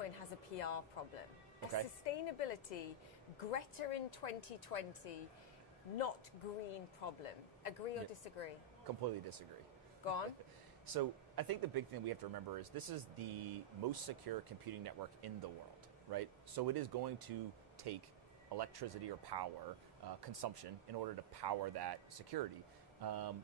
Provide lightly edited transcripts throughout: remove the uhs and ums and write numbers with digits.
Bitcoin has a PR problem. Okay. A sustainability, Greta in 2020, not green problem. Agree or disagree? Completely disagree. Go on. So I think the big thing we have to remember is this is the most secure computing network in the world, right? So it is going to take electricity or power consumption in order to power that security.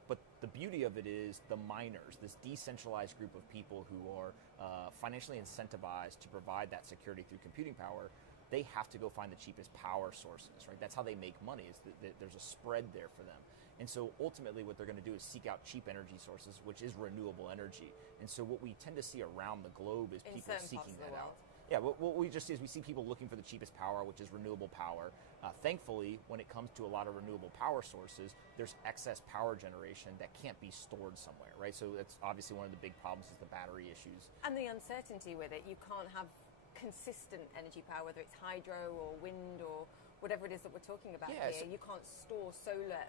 But the beauty of it is the miners, this decentralized group of people who are financially incentivized to provide that security through computing power, they have to go find the cheapest power sources, right? That's how they make money, is that there's a spread there for them. And so ultimately what they're going to do is seek out cheap energy sources, which is renewable energy. And so what we tend to see around the globe is people seeking that out. Yeah, what we just see is we see people looking for the cheapest power, which is renewable power. Thankfully, when it comes to a lot of renewable power sources, there's excess power generation that can't be stored somewhere, right? So that's obviously one of the big problems is the battery issues. And the uncertainty with it. You can't have consistent energy power, whether it's hydro or wind or whatever it is that we're talking about here. So you can't store solar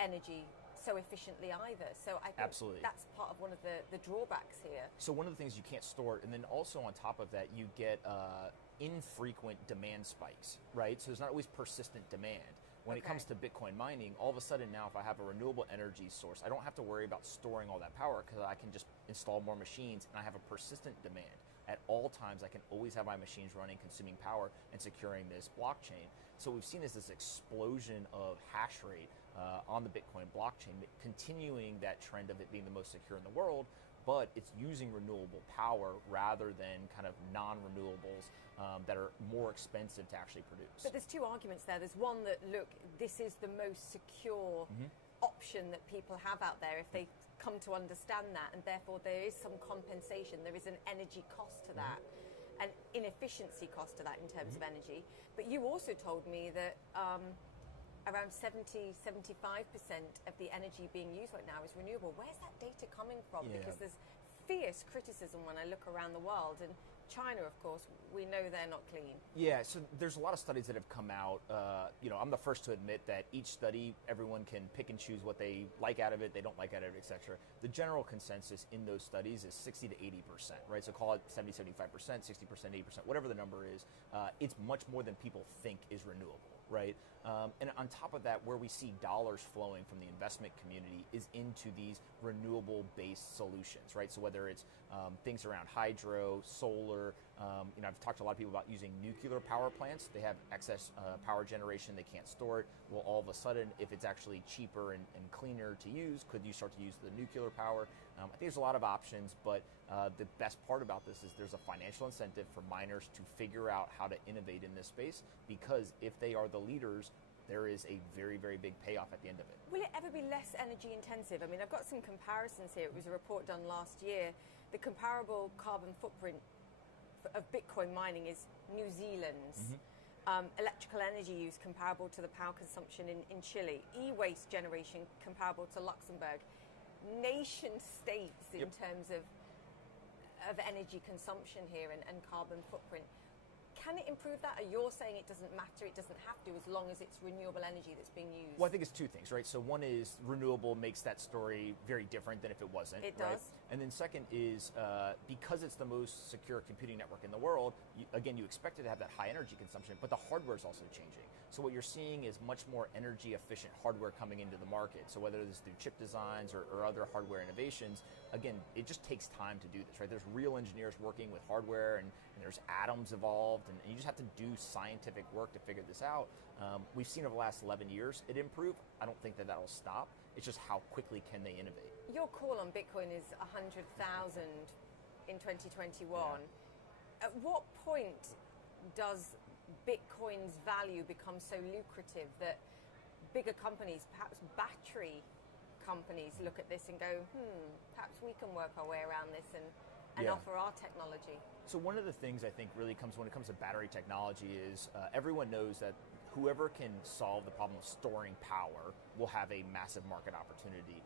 energy so efficiently either. So I think absolutely, that's part of one of the drawbacks here. So one of the things you can't store, and then also on top of that, you get infrequent demand spikes, right? So there's not always persistent demand. When it comes to Bitcoin mining, all of a sudden now if I have a renewable energy source, I don't have to worry about storing all that power because I can just install more machines and I have a persistent demand. At all times, I can always have my machines running, consuming power, and securing this blockchain. So we've seen this explosion of hash rate on the Bitcoin blockchain, continuing that trend of it being the most secure in the world, but it's using renewable power rather than kind of non-renewables that are more expensive to actually produce. But there's two arguments there. There's one that, look, this is the most secure option that people have out there if they come to understand that, and therefore there is some compensation. There is an energy cost to that, an inefficiency cost to that in terms of energy. But you also told me that around 70-75% of the energy being used right now is renewable. Where's that data coming from? Because there's fierce criticism when I look around the world, and China, of course, we know they're not clean. Yeah, so there's a lot of studies that have come out. I'm the first to admit that each study, everyone can pick and choose what they like out of it, they don't like out of it, etc. The general consensus in those studies is 60 to 80%, right? So call it 70, 75%, 60%, 80%, whatever the number is. It's much more than people think is renewable, right? And on top of that, where we see dollars flowing from the investment community is into these renewable-based solutions, right? So whether it's things around hydro, solar, I've talked to a lot of people about using nuclear power plants. They have excess power generation, they can't store it. Well, all of a sudden, if it's actually cheaper and cleaner to use, could you start to use the nuclear power? I think there's a lot of options, but the best part about this is there's a financial incentive for miners to figure out how to innovate in this space, because if they are the leaders, there is a very, very big payoff at the end of it. Will it ever be less energy intensive? I mean, I've got some comparisons here. It was a report done last year. The comparable carbon footprint of Bitcoin mining is New Zealand's. Electrical energy use comparable to the power consumption in Chile. E-waste generation comparable to Luxembourg. Nation states in terms of energy consumption here and carbon footprint. Can it improve that? Or you're saying it doesn't matter, it doesn't have to, as long as it's renewable energy that's being used? Well, I think it's two things, right? So one is renewable makes that story very different than if it wasn't. It does. Right? And then second is because it's the most secure computing network in the world, you expect it to have that high energy consumption, but the hardware is also changing. So what you're seeing is much more energy efficient hardware coming into the market. So whether this is through chip designs or other hardware innovations, again, it just takes time to do this, right? There's real engineers working with hardware and there's atoms involved. And you just have to do scientific work to figure this out. We've seen over the last 11 years it improve. I don't think that will stop. It's just how quickly can they innovate. Your call on Bitcoin is 100,000 in 2021. Yeah. At what point does Bitcoin's value become so lucrative that bigger companies, perhaps battery companies, look at this and go, perhaps we can work our way around this and offer our technology? So one of the things I think really comes when it comes to battery technology is everyone knows that whoever can solve the problem of storing power will have a massive market opportunity.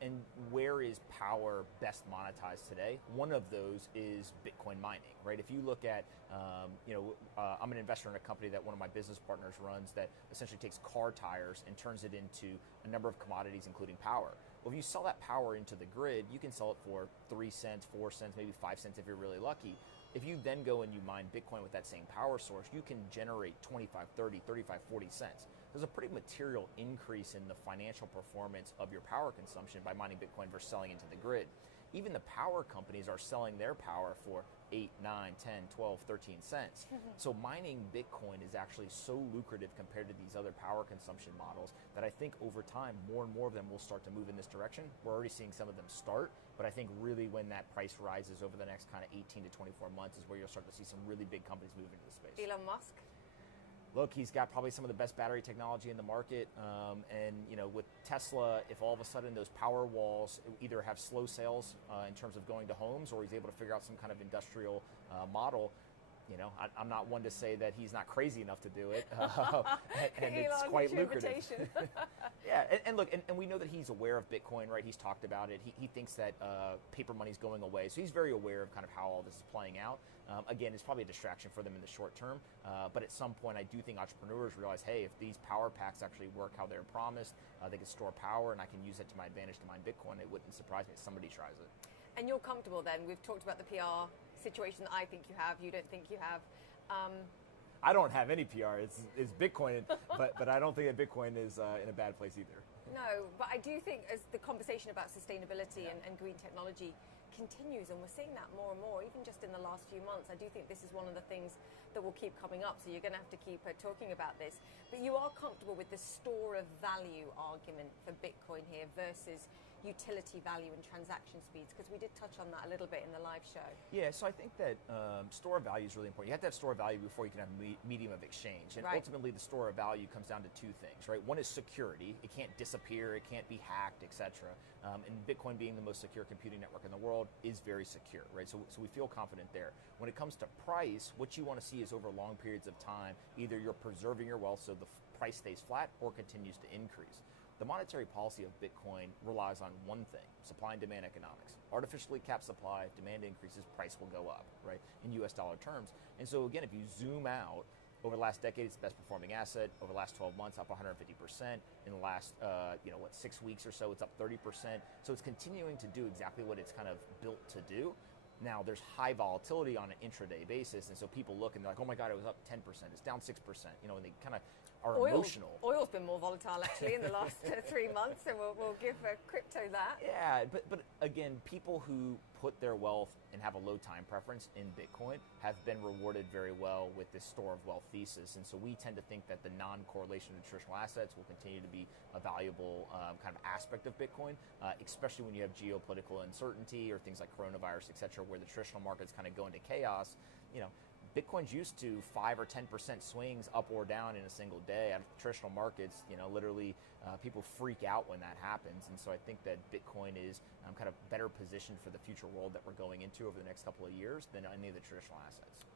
And where is power best monetized today? One of those is Bitcoin mining, right? If you look at, I'm an investor in a company that one of my business partners runs that essentially takes car tires and turns it into a number of commodities, including power. Well, if you sell that power into the grid, you can sell it for 3 cents, 4 cents, maybe 5 cents if you're really lucky. If you then go and you mine Bitcoin with that same power source, you can generate 25, 30, 35, 40 cents. There's a pretty material increase in the financial performance of your power consumption by mining Bitcoin versus selling into the grid. Even the power companies are selling their power for 8, 9, 10, 12, 13 cents. So mining Bitcoin is actually so lucrative compared to these other power consumption models that I think over time, more and more of them will start to move in this direction. We're already seeing some of them start, but I think really when that price rises over the next kind of 18 to 24 months is where you'll start to see some really big companies move into the space. Elon Musk? Look, he's got probably some of the best battery technology in the market, and with Tesla, if all of a sudden those power walls either have slow sales in terms of going to homes, or he's able to figure out some kind of industrial model, I'm not one to say that he's not crazy enough to do it, and it's quite lucrative. Yeah, and look, and we know that he's aware of Bitcoin, right? He's talked about it. He thinks that paper money's going away, so he's very aware of kind of how all this is playing out. Again, it's probably a distraction for them in the short term, but at some point I do think entrepreneurs realize, hey, if these power packs actually work how they're promised, they can store power and I can use it to my advantage to mine Bitcoin, it wouldn't surprise me if somebody tries it. And you're comfortable then? We've talked about the PR situation that I think you have, you don't think you have. I don't have any PR, it's Bitcoin, but I don't think that Bitcoin is in a bad place either. No, but I do think as the conversation about sustainability and green technology continues, and we're seeing that more and more, even just in the last few months, I do think this is one of the things that will keep coming up, so you're going to have to keep talking about this. But you are comfortable with the store of value argument for Bitcoin here versus utility value and transaction speeds, because we did touch on that a little bit in the live show. Yeah, so I think that store of value is really important. You have to have store of value before you can have medium of exchange. And ultimately the store of value comes down to two things, right? One is security. It can't disappear, it can't be hacked, etc. And Bitcoin being the most secure computing network in the world is very secure, right? So we feel confident there. When it comes to price, what you want to see is over long periods of time, either you're preserving your wealth so the price stays flat or continues to increase. The monetary policy of Bitcoin relies on one thing, supply and demand economics. Artificially capped supply, demand increases, price will go up, right, in US dollar terms. And so again, if you zoom out, over the last decade, it's the best performing asset. Over the last 12 months, up 150%. In the last, 6 weeks or so, it's up 30%. So it's continuing to do exactly what it's kind of built to do. Now, there's high volatility on an intraday basis, and so people look and they're like, oh my God, it was up 10%, it's down 6%, and they kind of are emotional. Oil's been more volatile, actually, in the last 3 months, and we'll give crypto that. Yeah, but again, people who put their wealth and have a low time preference in Bitcoin have been rewarded very well with this store of wealth thesis, and so we tend to think that the non-correlation of traditional assets will continue to be a valuable kind of aspect of Bitcoin, especially when you have geopolitical uncertainty or things like coronavirus, et cetera, where the traditional markets kind of go into chaos. Bitcoin's used to 5 or 10% swings up or down in a single day. Out of traditional markets, literally people freak out when that happens. And so I think that Bitcoin is kind of better positioned for the future world that we're going into over the next couple of years than any of the traditional assets.